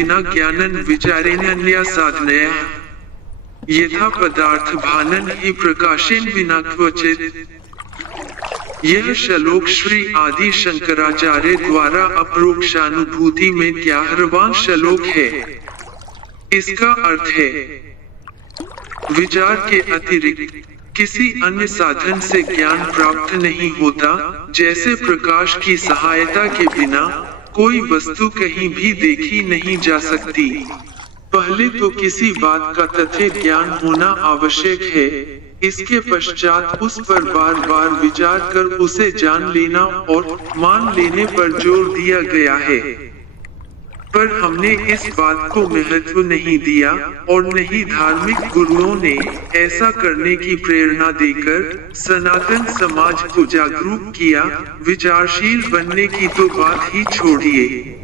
विना ज्ञानं विचारेणान्या साधनया यथा पदार्थ भानन ही प्रकाशेन विना क्वचित। यह श्लोक श्री आदि शंकराचार्य द्वारा अपरोक्षानुभूति में 11वां श्लोक है। इसका अर्थ है, विचार के अतिरिक्त किसी अन्य साधन से ज्ञान प्राप्त नहीं होता। जैसे प्रकाश की सहायता के बिना कोई वस्तु कहीं भी देखी नहीं जा सकती। पहले तो किसी बात का तथ्य ज्ञान होना आवश्यक है, इसके पश्चात उस पर बार बार विचार कर उसे जान लेना और मान लेने पर जोर दिया गया है। पर हमने इस बात को महत्व नहीं दिया और नहीं धार्मिक गुरुओं ने ऐसा करने की प्रेरणा देकर सनातन समाज को जागरूक किया। विचारशील बनने की तो बात ही छोड़िए।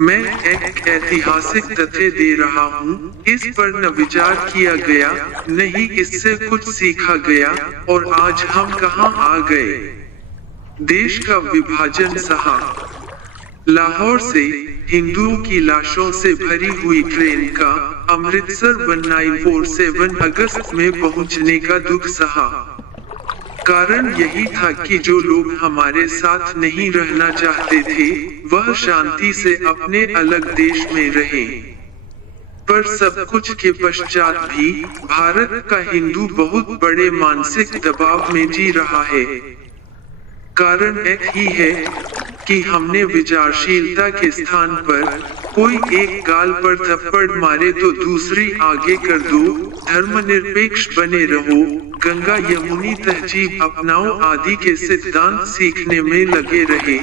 मैं एक ऐतिहासिक तथ्य दे रहा हूँ, इस पर न विचार किया गया, नहीं इससे कुछ सीखा गया, और आज हम कहाँ आ गए। देश का विभाजन सहा। लाहौर से हिंदुओं की लाशों से भरी हुई ट्रेन का अमृतसर 1947 अगस्त में पहुंचने का दुख सहा। कारण यही था कि जो लोग हमारे साथ नहीं रहना चाहते थे, वह शांति से अपने अलग देश में रहे। पर सब कुछ के पश्चात भी भारत का हिंदू बहुत बड़े मानसिक दबाव में जी रहा है। कारण एक ही है कि हमने विचारशीलता के स्थान पर कोई एक गाल पर थप्पड़ मारे तो दूसरी आगे कर दो, धर्मनिरपेक्ष बने रहो, गंगा यमुनी तहजीब अपनाओ आदि के सिद्धांत सीखने में लगे रहे।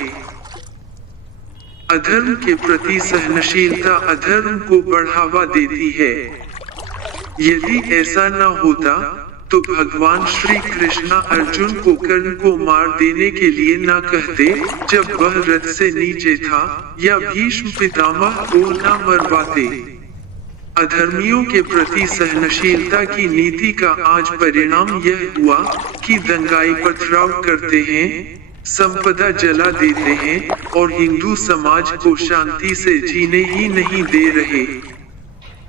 अधर्म के प्रति सहनशीलता अधर्म को बढ़ावा देती है। यदि ऐसा न होता तो भगवान श्री कृष्ण अर्जुन को कर्ण को मार देने के लिए न कहते जब वह रथ से नीचे था, या भीष्म पितामह को न मरवाते। अधर्मियों के प्रति सहनशीलता की नीति का आज परिणाम यह हुआ कि दंगाई पथराव करते हैं, संपदा जला देते हैं और हिंदू समाज को शांति से जीने ही नहीं दे रहे।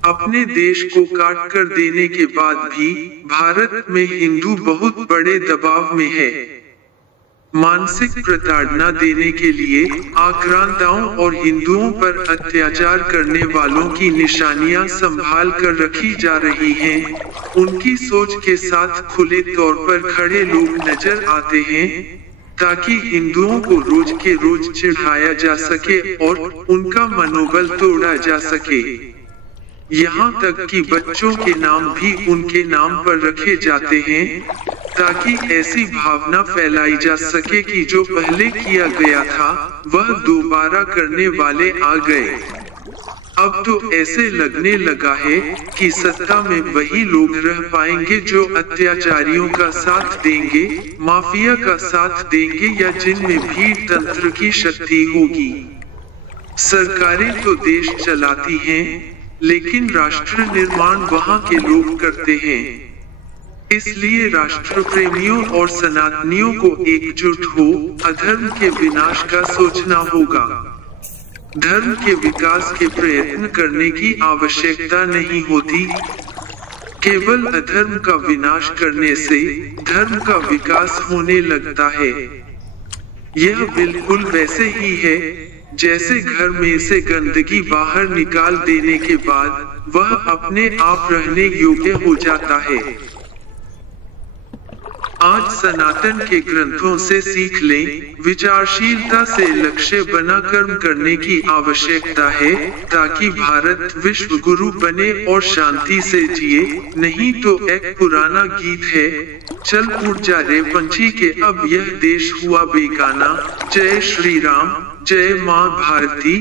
अपने देश को काट कर देने के बाद भी भारत में हिंदू बहुत बड़े दबाव में है। मानसिक प्रताड़ना देने के लिए आक्रांताओं और हिंदुओं पर अत्याचार करने वालों की निशानियां संभाल कर रखी जा रही हैं। उनकी सोच के साथ खुले तौर पर खड़े लोग नजर आते हैं, ताकि हिंदुओं को रोज के रोज चिढ़ाया जा सके और उनका मनोबल तोड़ा जा सके। यहाँ तक कि बच्चों के नाम भी उनके नाम पर रखे जाते हैं, ताकि ऐसी भावना फैलाई जा सके कि जो पहले किया गया था वह दोबारा करने वाले आ गए। अब तो ऐसे लगने लगा है कि सत्ता में वही लोग रह पाएंगे जो अत्याचारियों का साथ देंगे, माफिया का साथ देंगे, या जिनमें भीड़ तंत्र की शक्ति होगी। सरकारें तो देश चलाती हैं, लेकिन राष्ट्र निर्माण वहां के लोग करते हैं। इसलिए राष्ट्र प्रेमियों और सनातनियों को एकजुट हो अधर्म के विनाश का सोचना होगा। धर्म के विकास के प्रयत्न करने की आवश्यकता नहीं होती। केवल अधर्म का विनाश करने से धर्म का विकास होने लगता है। यह बिल्कुल वैसे ही है जैसे घर में से गंदगी बाहर निकाल देने के बाद वह अपने आप रहने योग्य हो जाता है। आज सनातन के ग्रंथों से सीख लें, विचारशीलता से लक्ष्य बना कर्म करने की आवश्यकता है, ताकि भारत विश्व गुरु बने और शांति से जिए। नहीं तो एक पुराना गीत है, चल उड़ जा रे पंछी के अब यह देश हुआ बेगाना। जय श्री राम, जय माँ भारती।